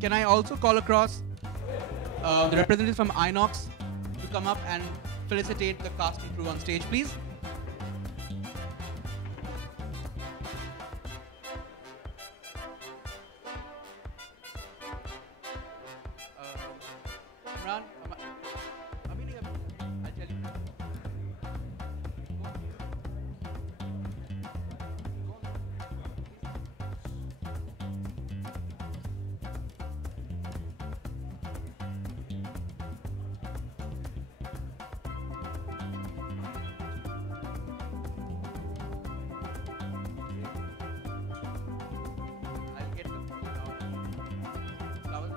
Can I also call across the representatives from Inox to come up and felicitate the cast and crew on stage, please? Imran, I'll tell you. I'll get the flowers.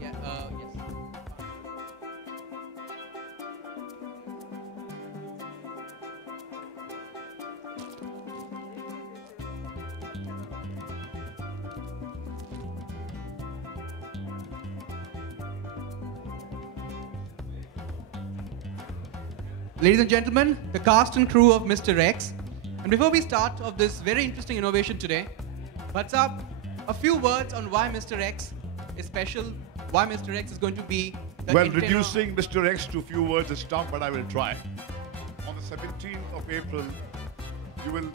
Yeah, yes. Ladies and gentlemen, the cast and crew of Mr. X. And before we start of this very interesting innovation today, what's up? A few words on why Mr. X is special, why Mr. X is going to be the Well, entertainer. reducing Mr. X to a few words is tough, but I will try. On the 17th of April, you will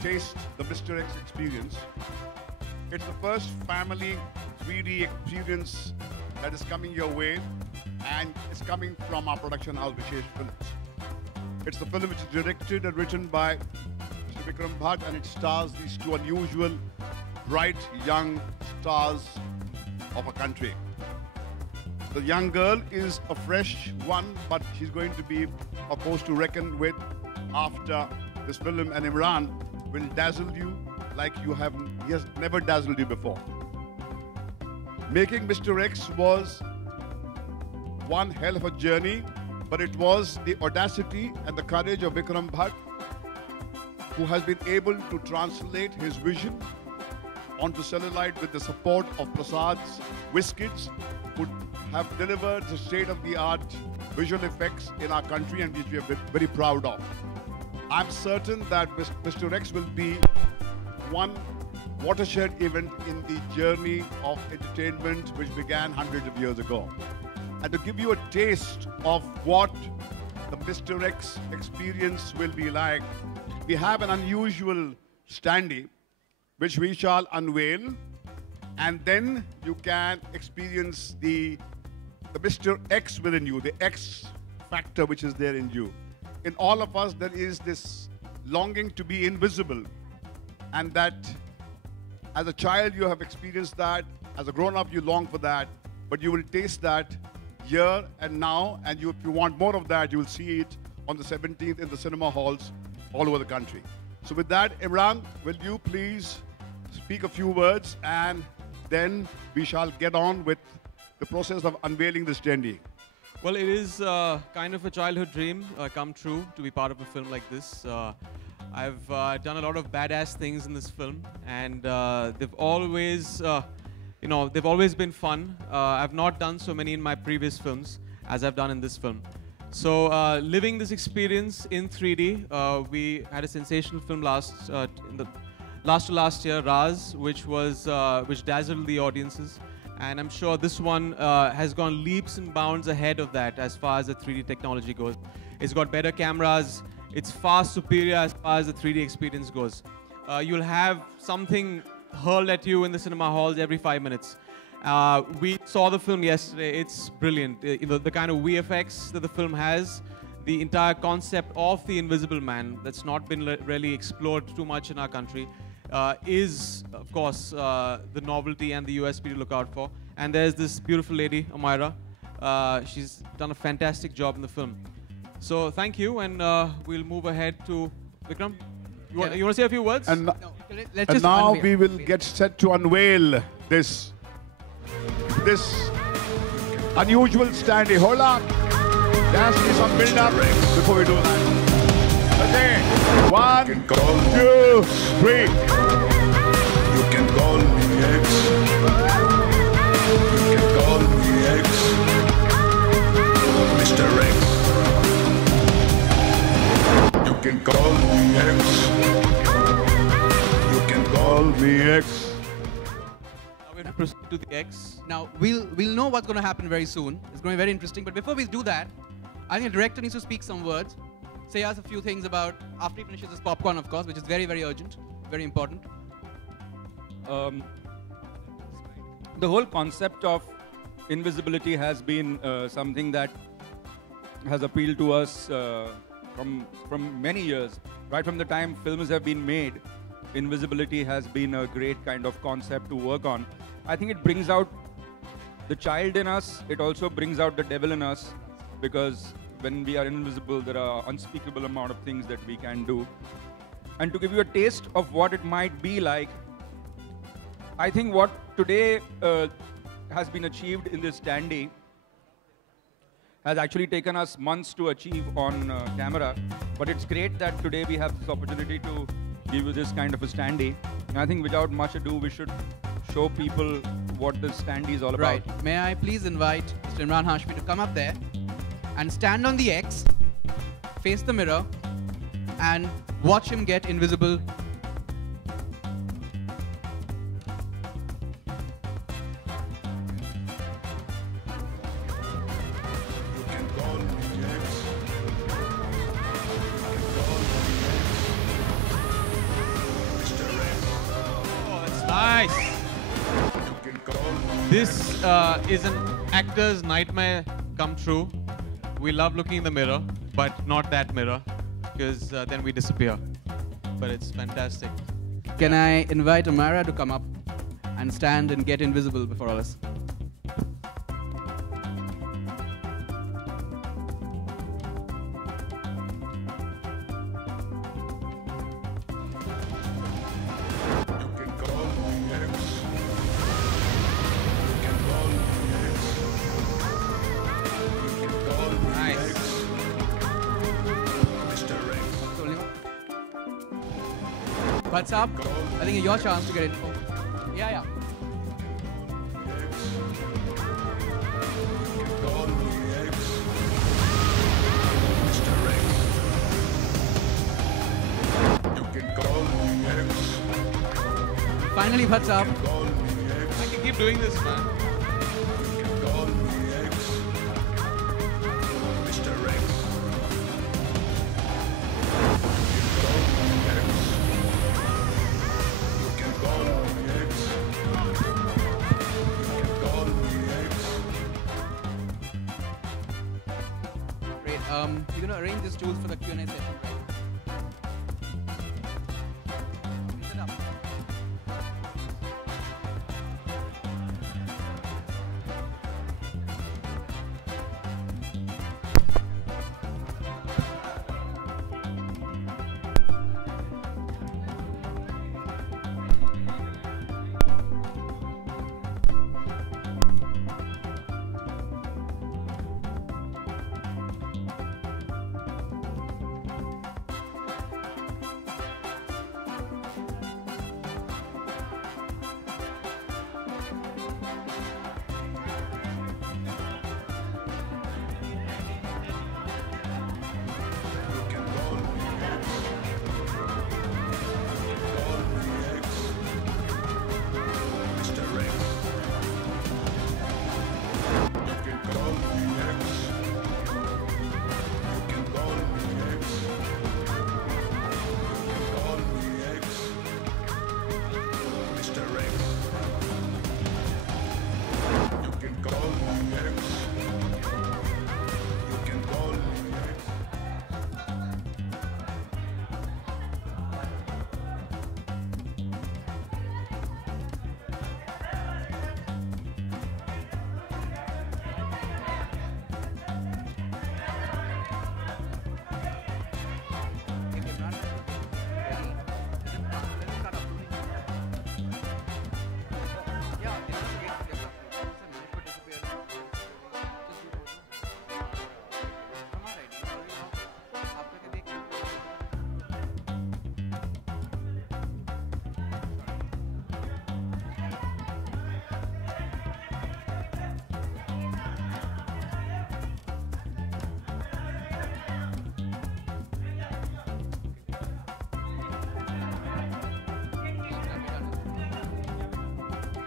taste the Mr. X experience. It's the first family 3D experience that is coming your way, and it's coming from our production house, Vishesh Films. It's the film which is directed and written by Mr. Vikram Bhatt, and it stars these two unusual, bright, young stars of a country. The young girl is a fresh one, but she's going to be a force to reckon with after this film, and Imran will dazzle you like he has never dazzled you before. Making Mr. X was one hell of a journey, but it was the audacity and the courage of Vikram Bhatt who has been able to translate his vision onto celluloid with the support of Prasad's WizKids, who have delivered the state-of-the-art visual effects in our country, and which we are very proud of. I'm certain that Mr. X will be one watershed event in the journey of entertainment which began hundreds of years ago. And to give you a taste of what the Mr. X experience will be like, we have an unusual standee which we shall unveil, and then you can experience the Mr. X within you, the X factor which is there in you. In all of us, there is this longing to be invisible, and that as a child you have experienced that, as a grown-up you long for that, but you will taste that here and now, and if you want more of that, you will see it on the 17th in the cinema halls all over the country. So with that, Imran, will you please speak a few words, and then we shall get on with the process of unveiling this standee. Well, it is kind of a childhood dream come true to be part of a film like this. I've done a lot of badass things in this film, and they've always, they've always been fun. I've not done so many in my previous films as I've done in this film. So living this experience in 3D, we had a sensational film last year, Raz, which dazzled the audiences. And I'm sure this one has gone leaps and bounds ahead of that as far as the 3D technology goes. It's got better cameras. It's far superior as far as the 3D experience goes. You'll have something hurled at you in the cinema halls every 5 minutes. We saw the film yesterday. It's brilliant. The kind of VFX that the film has, the entire concept of the Invisible Man that's not been really explored too much in our country, is, of course, the novelty and the USP to look out for. And there's this beautiful lady, Amira. She's done a fantastic job in the film. So thank you, and we'll move ahead to Vikram. You want to say a few words? And, Let's and just now unveil. we will get set to unveil this unusual standee. Hold on. There has to be some build-up before we do that. Okay. 1, 2, 3. You can call me X. You can call me X. Mr. X. You can call me X. You can call me X. Now we have to proceed to the X. Now, we'll know what's going to happen very soon. It's going to be very interesting. But before we do that, I think the director needs to speak some words. Say us a few things about, after he finishes his popcorn, of course, which is very, very urgent, very important. The whole concept of invisibility has been something that has appealed to us from many years. Right from the time films have been made, invisibility has been a great kind of concept to work on. I think it brings out the child in us. It also brings out the devil in us, because when we are invisible, there are unspeakable amount of things that we can do. And to give you a taste of what it might be like, I think what today has been achieved in this standee has actually taken us months to achieve on camera. But it's great that today we have this opportunity to give you this kind of a standee. And I think without much ado, we should show people what this standee is all about. Right. May I please invite Mr. Imran Hashmi to come up there and stand on the X, face the mirror, and watch him get invisible. You can call me X. Mr. X. Oh, that's nice. You can call me This is an actor's nightmare come true. We love looking in the mirror, but not that mirror, because then we disappear. But it's fantastic. Can I invite Amara to come up and stand and get invisible before all us? You can call me X. You can call me X. You can call me Nice. X. Mr. X. What's up? I think it's your chance to get info. Yeah, yeah. You can call me X. Mr. X. You can call me X. Finally, what's up? Call me X. I can keep doing this, man. You can call me X. Mr. X. You can call me X. You can call me X. Great. You're gonna arrange the stools for the Q&A session, right? Sit up.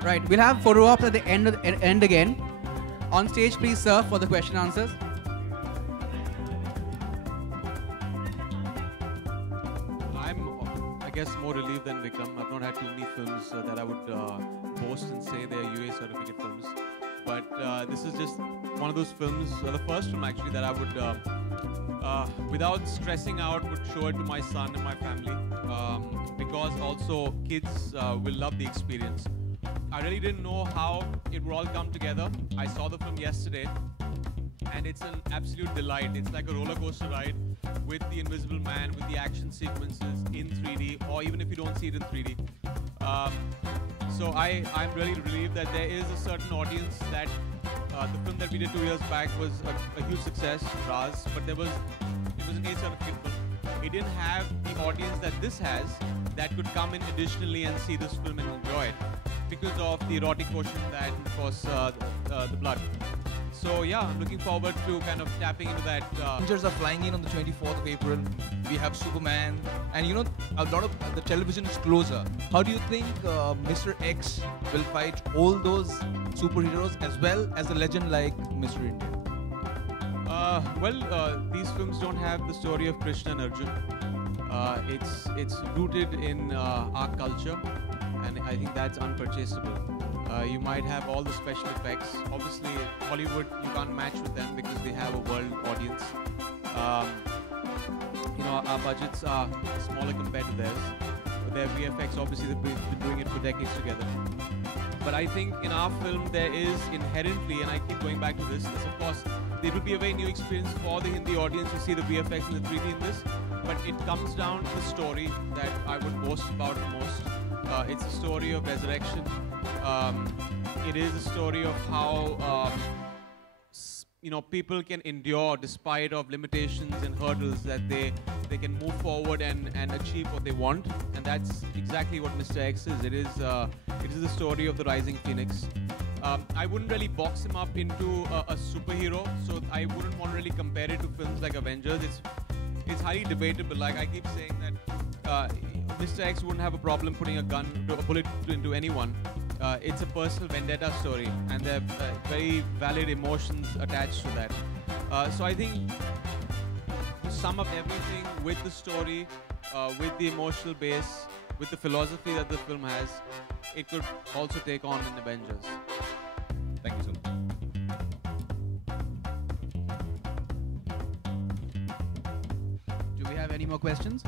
Right, we'll have photo ops at the end again. On stage, please, sir, for the question answers. I guess, more relieved than Vikram. I've not had too many films that I would boast and say they're UA certificate films. But this is just one of those films, the first film actually, that I would, without stressing out, would show it to my son and my family. Because also kids will love the experience. I really didn't know how it would all come together. I saw the film yesterday, and it's an absolute delight. It's like a roller coaster ride with the Invisible Man, with the action sequences in 3D, or even if you don't see it in 3D. So I'm really relieved that there is a certain audience that the film that we did 2 years back was a huge success, Raz, but it was an A certificate film. It didn't have the audience that this has that could come in additionally and see this film and enjoy it because of the erotic quotient that, and of course, the blood. So yeah, I'm looking forward to kind of tapping into that. Avengers are flying in on the 24th of April. We have Superman, and you know, a lot of the television is closer. How do you think Mr. X will fight all those superheroes as well as a legend like Mr. India? These films don't have the story of Krishna and Arjun. It's rooted in our culture, and I think that's unpurchasable. You might have all the special effects. Obviously, Hollywood, you can't match with them because they have a world audience. You know, our budgets are smaller compared to theirs. Their VFX, obviously, they've been doing it for decades together. But I think in our film, there is inherently, and I keep going back to this, of course, it would be a very new experience for the Hindi audience to see the VFX and the 3D in this. But it comes down to the story that I would boast about the most. It's a story of resurrection. It is a story of how you know, people can endure despite of limitations and hurdles, that they can move forward and achieve what they want, and that's exactly what Mr. X is. It is the story of the rising phoenix. I wouldn't really box him up into a superhero, so I wouldn't want to really compare it to films like Avengers. It's highly debatable. Like I keep saying that Mr. X wouldn't have a problem putting a bullet into anyone. It's a personal vendetta story, and there are very valid emotions attached to that. So I think to sum up everything with the story, with the emotional base, with the philosophy that the film has, it could also take on in Avengers. Thank you so much. Do we have any more questions?